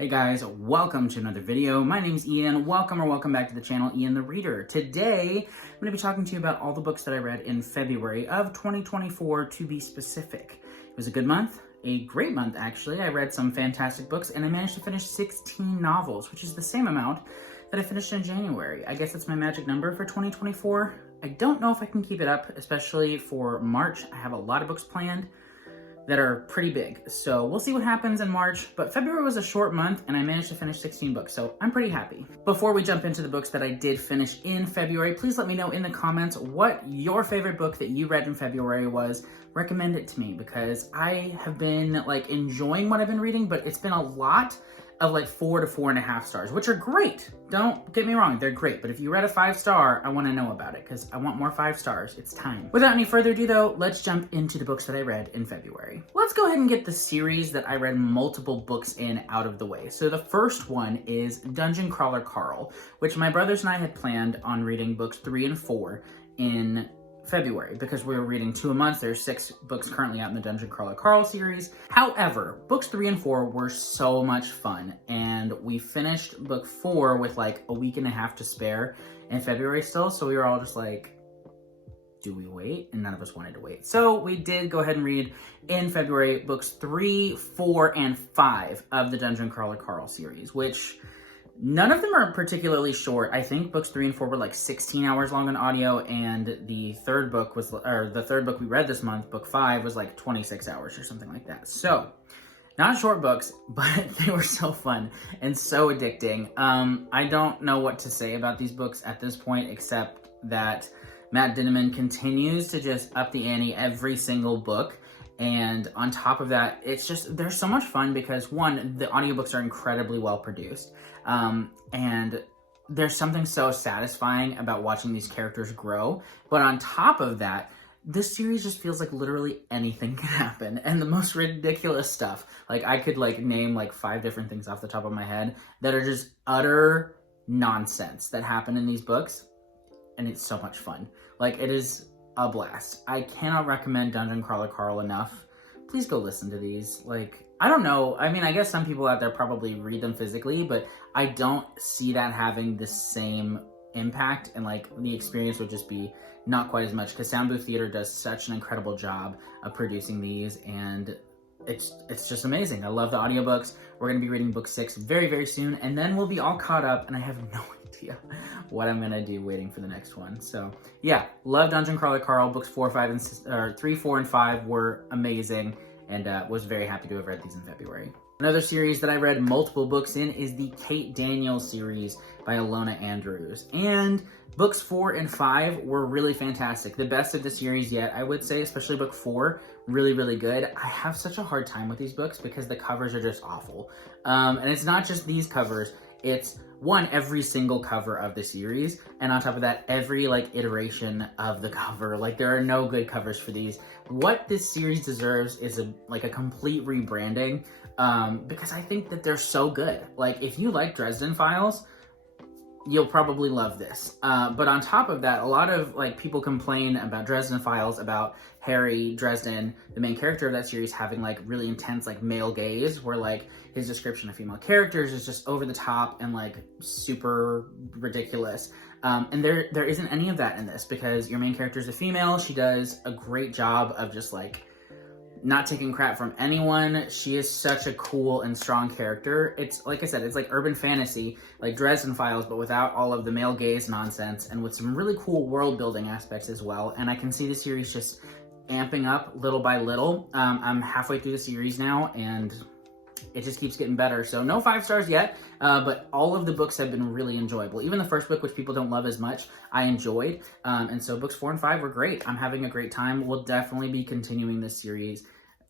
Hey guys, welcome to another video. My name's Ian. Welcome back to the channel, Ian the Reader. Today, I'm going to be talking to you about all the books that I read in February of 2024 to be specific. It was a good month, a great month actually. I read some fantastic books and I managed to finish 16 novels, which is the same amount that I finished in January. I guess that's my magic number for 2024. I don't know if I can keep it up, especially for March. I have a lot of books planned that are pretty big. So we'll see what happens in March, but February was a short month and I managed to finish 16 books, so I'm pretty happy. Before we jump into the books that I did finish in February, please let me know in the comments what your favorite book that you read in February was. Recommend it to me because I have been enjoying what I've been reading, but it's been a lot of 4 to 4.5 stars, which are great. Don't get me wrong, they're great. But if you read a 5-star, I want to know about it because I want more 5 stars. It's time. Without any further ado though, let's jump into the books that I read in February. Let's go ahead and get the series that I read multiple books in out of the way. So the first one is Dungeon Crawler Carl, which my brothers and I had planned on reading books 3 and 4 in February because we were reading 2 a month. There's 6 books currently out in the Dungeon Crawler Carl series. However, books 3 and 4 were so much fun and we finished book 4 with a week and a half to spare in February still. So we were all just do we wait? And none of us wanted to wait. So we did go ahead and read in February books 3, 4, and 5 of the Dungeon Crawler Carl series, which none of them are particularly short. I think books 3 and 4 were 16 hours long on audio, and the third book we read this month, book 5, was 26 hours or something like that. So, not short books, but they were so fun and so addicting. I don't know what to say about these books at this point, except that Matt Dinniman continues to just up the ante every single book. And on top of that, they're so much fun because one, the audiobooks are incredibly well produced. And there's something so satisfying about watching these characters grow. But on top of that, this series just feels like literally anything can happen. And the most ridiculous stuff. I could name 5 different things off the top of my head that are just utter nonsense that happen in these books. And it's so much fun. It is a blast. I cannot recommend Dungeon Crawler Carl enough. Please go listen to these. I don't know. I mean, I guess some people out there probably read them physically, but I don't see that having the same impact, and the experience would just be not quite as much because Sound Booth Theater does such an incredible job of producing these, and it's just amazing. I love the audiobooks. We're going to be reading book 6 very, very soon, and then we'll be all caught up, and I have no idea what I'm going to do waiting for the next one. So, yeah, love Dungeon Crawler Carl. Books 3, 4, and 5 were amazing, and was very happy to have read these in February. Another series that I read multiple books in is the Kate Daniels series by Alona Andrews. And books 4 and 5 were really fantastic. The best of the series yet, I would say, especially book 4, really, really good. I have such a hard time with these books because the covers are just awful. And it's not just these covers, it's every single cover of the series, and on top of that, every iteration of the cover. There are no good covers for these. What this series deserves is a complete rebranding, because I think that they're so good. If you like Dresden Files, you'll probably love this. But on top of that, a lot of people complain about Dresden Files, about Harry Dresden, the main character of that series, having really intense male gaze, where his description of female characters is just over the top and super ridiculous. And there isn't any of that in this because your main character is a female. She does a great job of just not taking crap from anyone. She is such a cool and strong character. It's like I said, it's urban fantasy, Dresden Files, but without all of the male gaze nonsense and with some really cool world building aspects as well. And I can see the series just amping up little by little. I'm halfway through the series now and it just keeps getting better. So no 5 stars yet, but all of the books have been really enjoyable. Even the first book, which people don't love as much, I enjoyed. And so books 4 and 5 were great. I'm having a great time. We'll definitely be continuing this series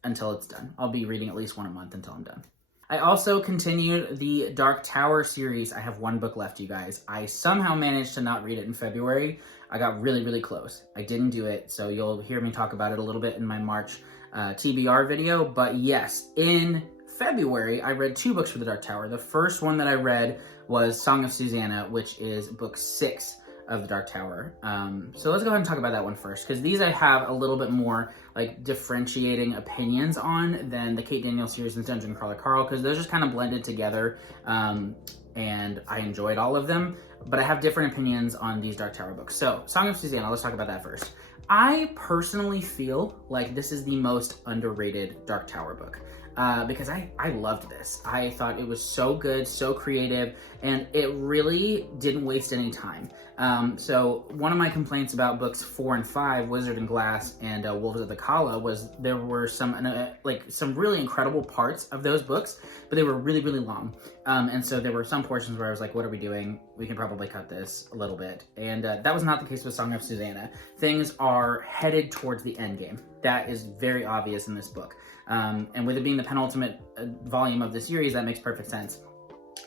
until it's done. I'll be reading at least 1 a month until I'm done. I also continued the Dark Tower series. I have 1 book left, you guys. I somehow managed to not read it in February. I got really, really close. I didn't do it, so you'll hear me talk about it a little bit in my March TBR video. But yes, in February, I read 2 books for the Dark Tower. The first one that I read was Song of Susanna, which is book 6 of the Dark Tower. So let's go ahead and talk about that one first, because these I have a little bit more like differentiating opinions on than the Kate Daniels series and Dungeon Crawler Carl, because those just kind of blended together, and I enjoyed all of them, but I have different opinions on these Dark Tower books. So Song of Susanna, let's talk about that first. I personally feel like this is the most underrated Dark Tower book. Because I loved this. I thought it was so good, so creative, and it really didn't waste any time. So one of my complaints about books 4 and 5, Wizard and Glass and Wolves of the Kala, was there were some really incredible parts of those books, but they were really, really long. And so there were some portions where I was like, what are we doing? We can probably cut this a little bit. And that was not the case with Song of Susanna. Things are headed towards the end game. That is very obvious in this book. And with it being the penultimate volume of the series, that makes perfect sense.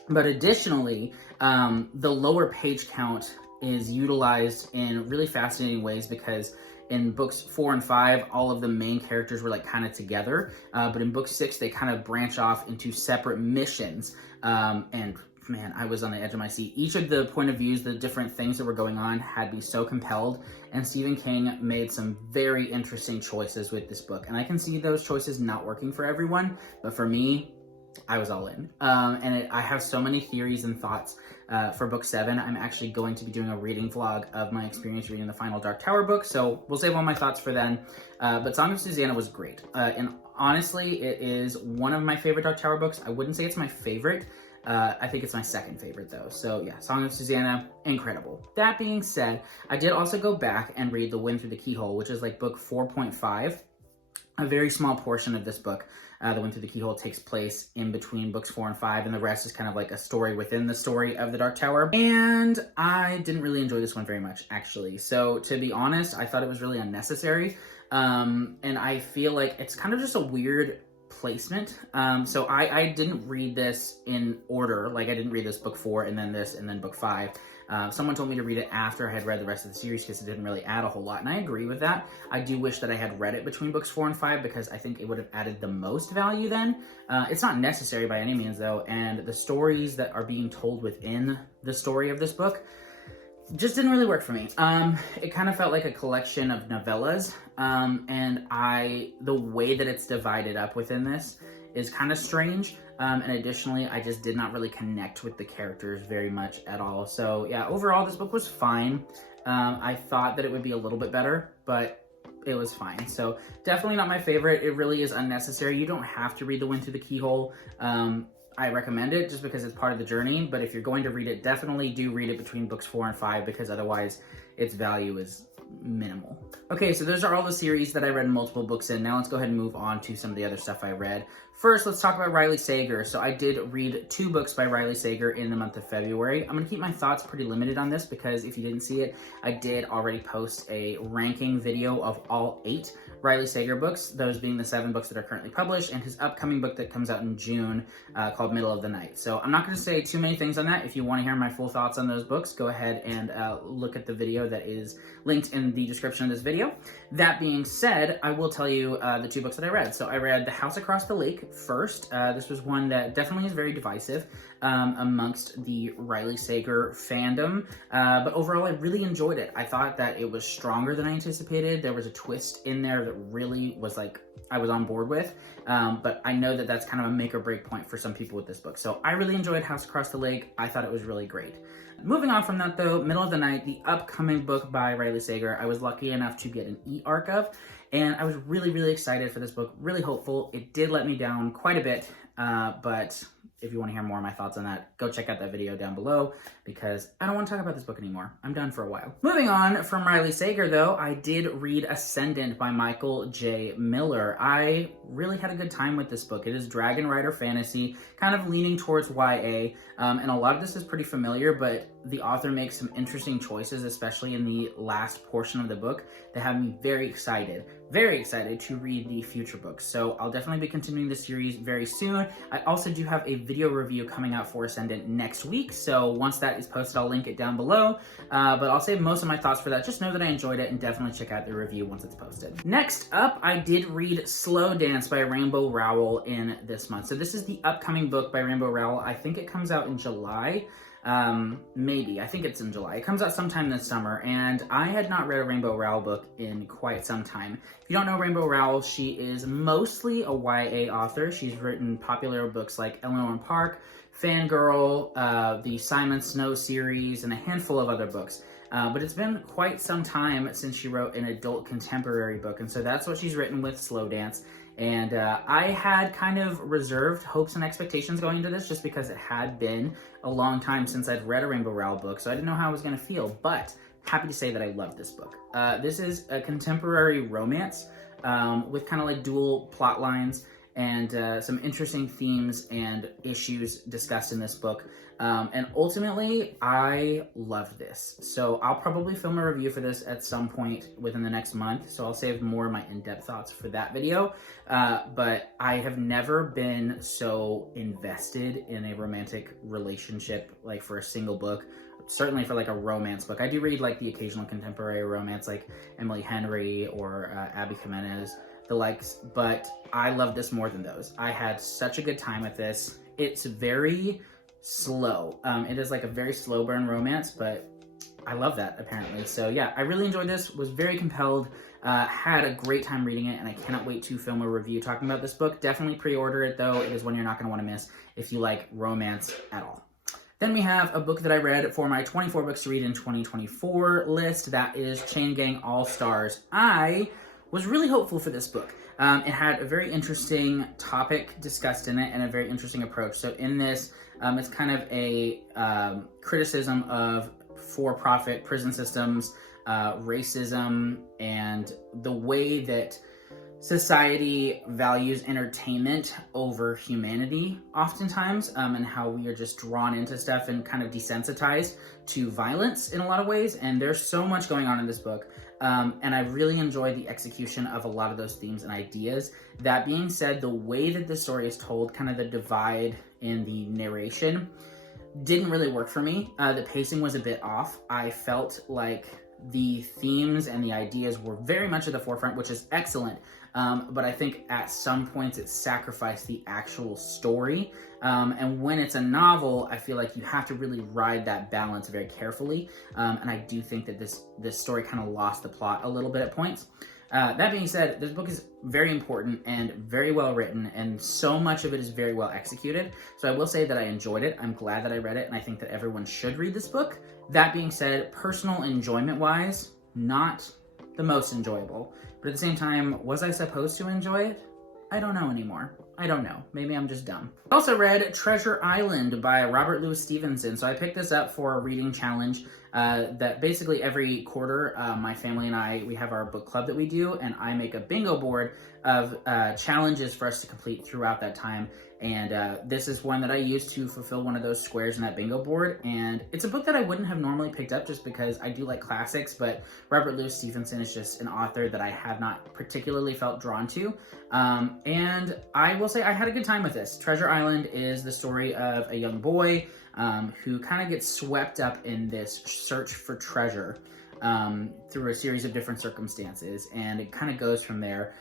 But additionally, the lower page count is utilized in really fascinating ways, because in books 4 and 5, all of the main characters were like kind of together. But in book 6, they kind of branch off into separate missions. And man, I was on the edge of my seat. Each of the point of views, the different things that were going on, had me so compelled. And Stephen King made some very interesting choices with this book. And I can see those choices not working for everyone, but for me, I was all in. I have so many theories and thoughts for book 7. I'm actually going to be doing a reading vlog of my experience reading the final Dark Tower book, so we'll save all my thoughts for then. But Song of Susanna was great. And honestly, it is one of my favorite Dark Tower books. I wouldn't say it's my favorite. I think it's my second favorite though. So yeah, Song of Susanna, incredible. That being said, I did also go back and read The Wind Through the Keyhole, which is like book 4.5. A very small portion of this book, The Wind Through the Keyhole, takes place in between books 4 and 5, and the rest is kind of like a story within the story of the Dark Tower. And I didn't really enjoy this one very much, actually. So to be honest, I thought it was really unnecessary. And I feel like it's kind of just a weird placement. So I didn't read this in order. Like, I didn't read this book 4 and then this and then book 5. Someone told me to read it after I had read the rest of the series because it didn't really add a whole lot, and I agree with that. I do wish that I had read it between books 4 and 5 because I think it would have added the most value then. It's not necessary by any means though, and the stories that are being told within the story of this book just didn't really work for me. It kind of felt like a collection of novellas, and the way that it's divided up within this is kind of strange. And additionally, I just did not really connect with the characters very much at all. So yeah, overall, this book was fine. I thought that it would be a little bit better, but it was fine. So definitely not my favorite. It really is unnecessary. You don't have to read The Wind Through the Keyhole. I recommend it just because it's part of the journey, but if you're going to read it, definitely do read it between books 4 and 5 because otherwise its value is minimal. Okay, so those are all the series that I read multiple books in. Now let's go ahead and move on to some of the other stuff I read. First, let's talk about Riley Sager. So I did read 2 books by Riley Sager in the month of February. I'm going to keep my thoughts pretty limited on this because if you didn't see it, I did already post a ranking video of all 8 Riley Sager books, those being the 7 books that are currently published, and his upcoming book that comes out in June called Middle of the Night. So I'm not going to say too many things on that. If you want to hear my full thoughts on those books, go ahead and look at the video that is linked in the description of this video. That being said, I will tell you the 2 books that I read. So I read The House Across the Lake first. This was one that definitely is very divisive amongst the Riley Sager fandom, but overall I really enjoyed it. I thought that it was stronger than I anticipated. There was a twist in there that really was like, I was on board with, but I know that that's kind of a make or break point for some people with this book. So I really enjoyed House Across the Lake. I thought it was really great. Moving on from that though, Middle of the Night, the upcoming book by Riley Sager, I was lucky enough to get an e-arc of, and I was really, really excited for this book, really hopeful. It did let me down quite a bit, but if you want to hear more of my thoughts on that, go check out that video down below because I don't want to talk about this book anymore. I'm done for a while. Moving on from Riley Sager though, I did read Ascendant by Michael J. Miller. I really had a good time with this book. It is Dragon Rider fantasy, kind of leaning towards YA, and a lot of this is pretty familiar, but the author makes some interesting choices, especially in the last portion of the book, that have me very excited to read the future books. So I'll definitely be continuing this series very soon. I also do have a video review coming out for Ascendant next week, so once that is posted, I'll link it down below, but I'll save most of my thoughts for that. Just know that I enjoyed it and definitely check out the review once it's posted. Next up, I did read Slow Dance by Rainbow Rowell in this month. So this is the upcoming book by Rainbow Rowell. I think it comes out in July. Maybe. I think it's in July. It comes out sometime this summer, and I had not read a Rainbow Rowell book in quite some time. If you don't know Rainbow Rowell, she is mostly a YA author. She's written popular books like Eleanor Park, Fangirl, the Simon Snow series, and a handful of other books. But it's been quite some time since she wrote an adult contemporary book, and so that's what she's written with Slow Dance. And I had kind of reserved hopes and expectations going into this just because it had been a long time since I'd read a Rainbow Rowell book, so I didn't know how I was going to feel, but happy to say that I loved this book. This is a contemporary romance with kind of like dual plot lines and some interesting themes and issues discussed in this book. And ultimately, I loved this. So I'll probably film a review for this at some point within the next month. So I'll save more of my in-depth thoughts for that video. But I have never been so invested in a romantic relationship, like for a single book. Certainly for like a romance book. I do read like the occasional contemporary romance like Emily Henry or Abby Jimenez, the likes, but I love this more than those. I had such a good time with this. It's very slow. It is like a very slow burn romance, but I love that apparently. So yeah, I really enjoyed this, was very compelled, had a great time reading it, and I cannot wait to film a review talking about this book. Definitely pre-order it though. It is one you're not going to want to miss if you like romance at all. Then we have a book that I read for my 24 books to read in 2024 list. That is Chain Gang All Stars. I was really hopeful for this book. It had a very interesting topic discussed in it and a very interesting approach. So in this, it's kind of a criticism of for-profit prison systems, racism, and the way that society values entertainment over humanity oftentimes, and how we are just drawn into stuff and kind of desensitized to violence in a lot of ways. And there's so much going on in this book. And I really enjoyed the execution of a lot of those themes and ideas. That being said, the way that the story is told, kind of the divide in the narration, didn't really work for me. The pacing was a bit off. I felt like the themes and the ideas were very much at the forefront, which is excellent. But I think at some points it sacrificed the actual story. And when it's a novel, I feel like you have to really ride that balance very carefully. And I do think that this story kind of lost the plot a little bit at points. That being said, this book is very important and very well written, and so much of it is very well executed. So I will say that I enjoyed it. I'm glad that I read it, and I think that everyone should read this book. That being said, personal enjoyment-wise, not the most enjoyable. But at the same time, was I supposed to enjoy it? I don't know anymore. I don't know. Maybe I'm just dumb. I also read Treasure Island by Robert Louis Stevenson. So I picked this up for a reading challenge that basically every quarter, my family and I, we have our book club that we do, and I make a bingo board of challenges for us to complete throughout that time. And this is one that I used to fulfill one of those squares in that bingo board. And it's a book that I wouldn't have normally picked up just because I do like classics, but Robert Louis Stevenson is just an author that I have not particularly felt drawn to. And I will say I had a good time with this. Treasure Island is the story of a young boy who kind of gets swept up in this search for treasure through a series of different circumstances, and it kind of goes from there.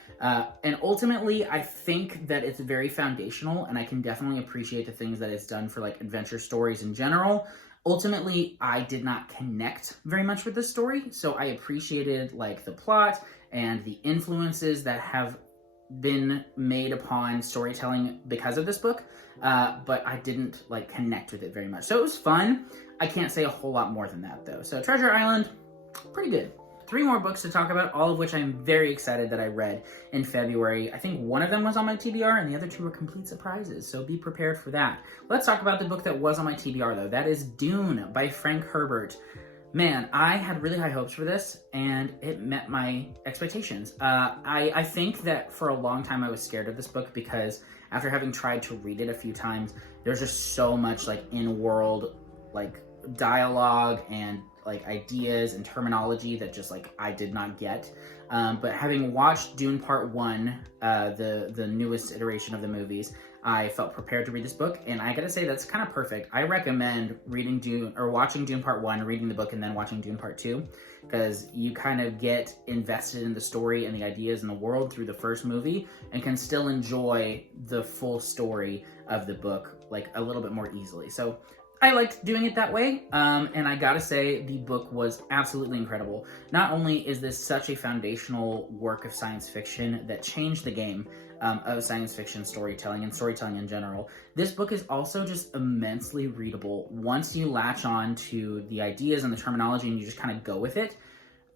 And ultimately, I think that it's very foundational, and I can definitely appreciate the things that it's done for like adventure stories in general. Ultimately, I did not connect very much with this story, so I appreciated like the plot and the influences that have been made upon storytelling because of this book, but I didn't like connect with it very much. So it was fun. I can't say a whole lot more than that though. So Treasure Island, pretty good. 3 more books to talk about, all of which I'm very excited that I read in February. I think one of them was on my TBR and the other 2 were complete surprises, so be prepared for that. Let's talk about the book that was on my TBR though. That is Dune by Frank Herbert. Man, I had really high hopes for this, and it met my expectations. I think that for a long time I was scared of this book because after having tried to read it a few times, there's just so much like in-world like dialogue and like ideas and terminology that just like I did not get. But having watched Dune Part 1, the newest iteration of the movies, I felt prepared to read this book, and I gotta say that's kind of perfect. I recommend reading Dune or watching Dune Part 1, reading the book, and then watching Dune Part 2, because you kind of get invested in the story and the ideas in the world through the first movie and can still enjoy the full story of the book like a little bit more easily. So I liked doing it that way, and I gotta say, the book was absolutely incredible. Not only is this such a foundational work of science fiction that changed the game of science fiction storytelling and storytelling in general, this book is also just immensely readable. Once you latch on to the ideas and the terminology and you just kind of go with it,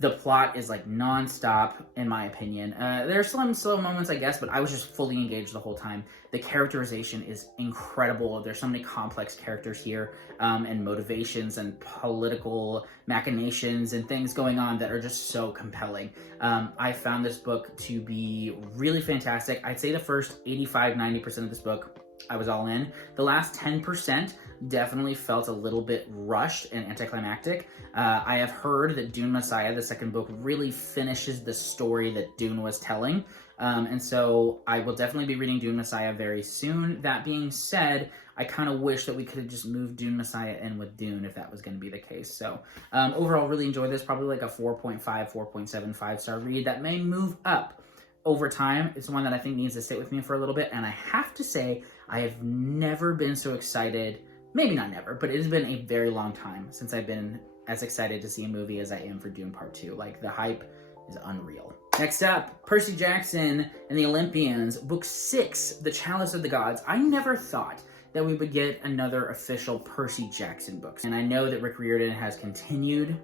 the plot is like non-stop, in my opinion. There are some slow moments, I guess, but I was just fully engaged the whole time. The characterization is incredible. There's so many complex characters here, and motivations and political machinations and things going on that are just so compelling. I found this book to be really fantastic. I'd say the first 85-90% of this book, I was all in. The last 10% definitely felt a little bit rushed and anticlimactic. I have heard that Dune Messiah, the second book, really finishes the story that Dune was telling. And so I will definitely be reading Dune Messiah very soon. That being said, I kind of wish that we could have just moved Dune Messiah in with Dune if that was going to be the case. So overall, really enjoyed this. Probably like a 4.5, 4.75 star read. That may move up over time. It's one that I think needs to sit with me for a little bit. And I have to say, I have never been so excited. Maybe not never, but it has been a very long time since I've been as excited to see a movie as I am for Dune Part 2. Like, the hype is unreal. Next up, Percy Jackson and the Olympians, Book 6, The Chalice of the Gods. I never thought that we would get another official Percy Jackson book. And I know that Rick Riordan has continued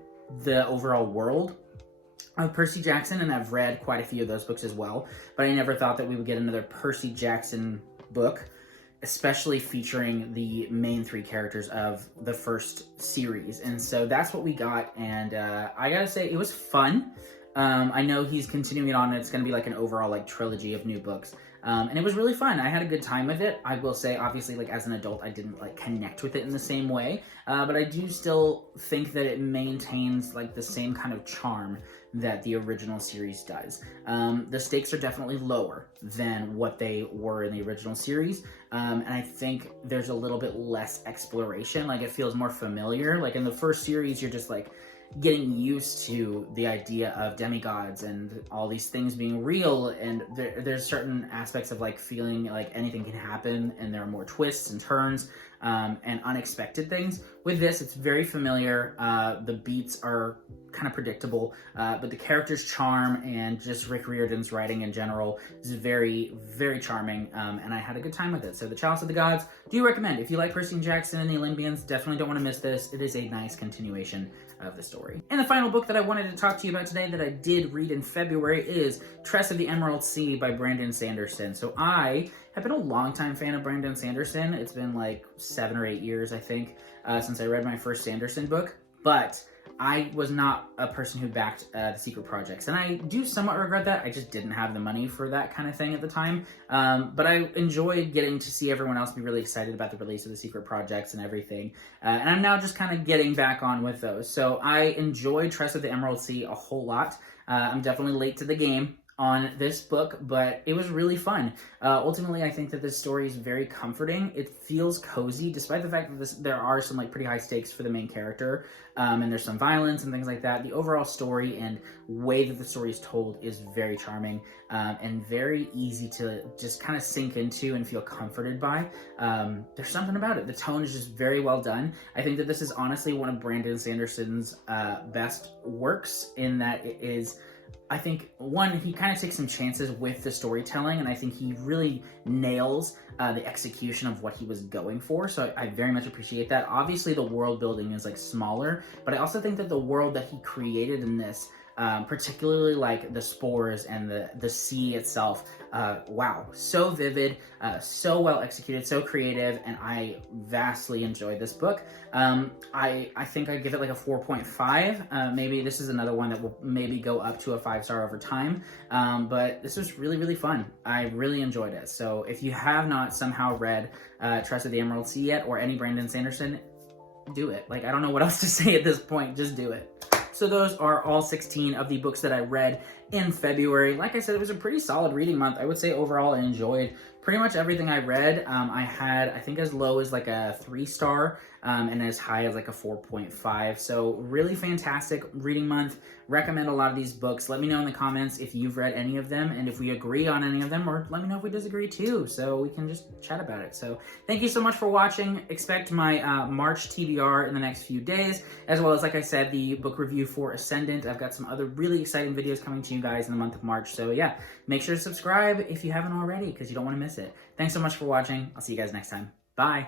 the overall world of Percy Jackson, and I've read quite a few of those books as well, but I never thought that we would get another Percy Jackson book, especially featuring the main three characters of the first series. And so that's what we got, and I gotta say, it was fun. I know he's continuing it on, and it's gonna be like an overall like trilogy of new books. And it was really fun. I had a good time with it. I will say, obviously, like as an adult, I didn't like connect with it in the same way, but I do still think that it maintains like the same kind of charm that the original series does. The stakes are definitely lower than what they were in the original series, and I think there's a little bit less exploration. Like, it feels more familiar. Like in the first series, you're just like getting used to the idea of demigods and all these things being real, and there's certain aspects of like feeling like anything can happen, and there are more twists and turns and unexpected things. With this, it's very familiar. The beats are kind of predictable, but the character's charm and just Rick Riordan's writing in general is very, very charming, and I had a good time with it. So The Chalice of the Gods, do recommend. If you like Percy Jackson and the Olympians, definitely don't want to miss this. It is a nice continuation of the story. And the final book that I wanted to talk to you about today that I did read in February is Tress of the Emerald Sea by Brandon Sanderson. So I have been a longtime fan of Brandon Sanderson. It's been like 7 or 8 years, I think, since I read my first Sanderson book, but I was not a person who backed the secret projects, and I do somewhat regret that. I just didn't have the money for that kind of thing at the time, but I enjoyed getting to see everyone else be really excited about the release of the secret projects and everything, and I'm now just kind of getting back on with those. So I enjoyed Tress of the Emerald Sea a whole lot. I'm definitely late to the game on this book, but it was really fun. Ultimately, I think that this story is very comforting. It feels cozy, despite the fact that there are some like pretty high stakes for the main character, and there's some violence and things like that. The overall story and way that the story is told is very charming, and very easy to just kind of sink into and feel comforted by. There's something about it. The tone is just very well done. I think that this is honestly one of Brandon Sanderson's best works, in that it is, I think, one, he kind of takes some chances with the storytelling, and I think he really nails the execution of what he was going for, so I very much appreciate that. Obviously, the world building is like smaller, but I also think that the world that he created in this, particularly like the spores and the sea itself, wow, so vivid, so well executed, so creative, and I vastly enjoyed this book. I think I give it like a 4.5. Maybe this is another one that will maybe go up to a 5-star over time, but this was really, really fun. I really enjoyed it. So if you have not somehow read Tress of the Emerald Sea yet, or any Brandon Sanderson, do it. Like, I don't know what else to say at this point. Just do it. So those are all 16 of the books that I read in February. Like I said, it was a pretty solid reading month. I would say overall I enjoyed pretty much everything I read, I had, I think, as low as like a 3-star, and as high as like a 4.5. So really fantastic reading month. Recommend a lot of these books. Let me know in the comments if you've read any of them and if we agree on any of them, or let me know if we disagree too, so we can just chat about it. So thank you so much for watching. Expect my March TBR in the next few days, as well as, like I said, the book review for Ascendant. I've got some other really exciting videos coming to you guys in the month of March. So yeah, make sure to subscribe if you haven't already, because you don't want to miss it. Thanks so much for watching. I'll see you guys next time. Bye.